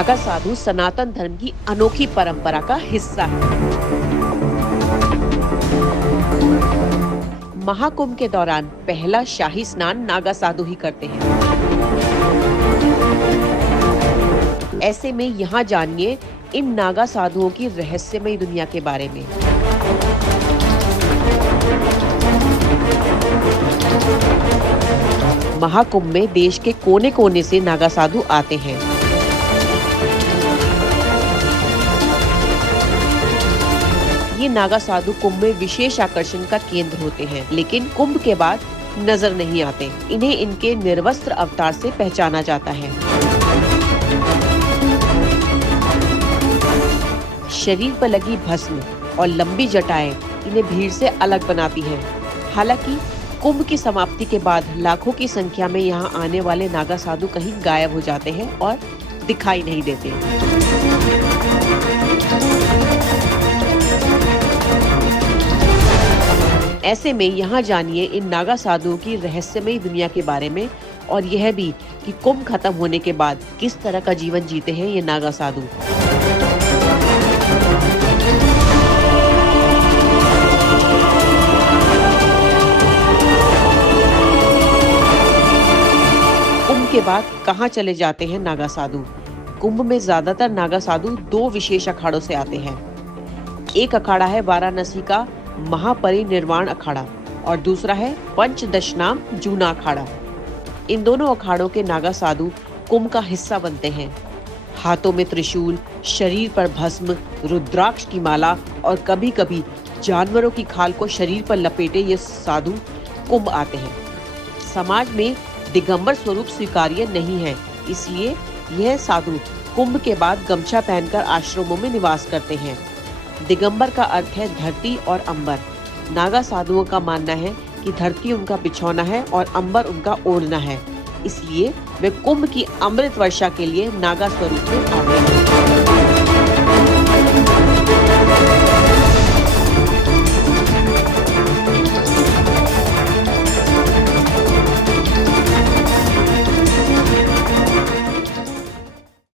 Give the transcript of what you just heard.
नागा साधु सनातन धर्म की अनोखी परंपरा का हिस्सा है। महाकुंभ के दौरान पहला शाही स्नान नागा साधु ही करते हैं। ऐसे में यहाँ जानिए इन नागा साधुओं की रहस्यमयी दुनिया के बारे में। महाकुंभ में देश के कोने कोने से नागा साधु आते हैं। ये नागा साधु कुंभ में विशेष आकर्षण का केंद्र होते हैं, लेकिन कुंभ के बाद नजर नहीं आते। इन्हें इनके निर्वस्त्र अवतार से पहचाना जाता है। शरीर पर लगी भस्म और लंबी जटाएं इन्हें भीड़ से अलग बनाती हैं। हालांकि कुंभ की समाप्ति के बाद लाखों की संख्या में यहाँ आने वाले नागा साधु कहीं गायब हो जाते हैं और दिखाई नहीं देते। ऐसे में यहाँ जानिए इन नागा साधुओं की रहस्यमयी दुनिया के बारे में, और यह भी कि कुंभ खत्म होने के बाद किस तरह का जीवन जीते हैं ये नागा साधु। कुंभ के बाद कहाँ चले जाते हैं नागा साधु? कुंभ में ज्यादातर नागा साधु दो विशेष अखाड़ों से आते हैं। एक अखाड़ा है वाराणसी का महापरिनिर्वाण अखाड़ा और दूसरा है पंचदशनाम जूना अखाड़ा। इन दोनों अखाड़ों के नागा साधु कुंभ का हिस्सा बनते हैं। हाथों में त्रिशूल, शरीर पर भस्म, रुद्राक्ष की माला और कभी कभी जानवरों की खाल को शरीर पर लपेटे ये साधु कुंभ आते हैं। समाज में दिगंबर स्वरूप स्वीकार्य नहीं है, इसलिए यह साधु कुंभ के बाद गमछा पहनकर आश्रमों में निवास करते हैं। दिगंबर का अर्थ है धरती और अंबर। नागा साधुओं का मानना है कि धरती उनका बिछौना है और अंबर उनका ओढ़ना है, इसलिए वे कुंभ की अमृत वर्षा के लिए नागा स्वरूप में आते हैं।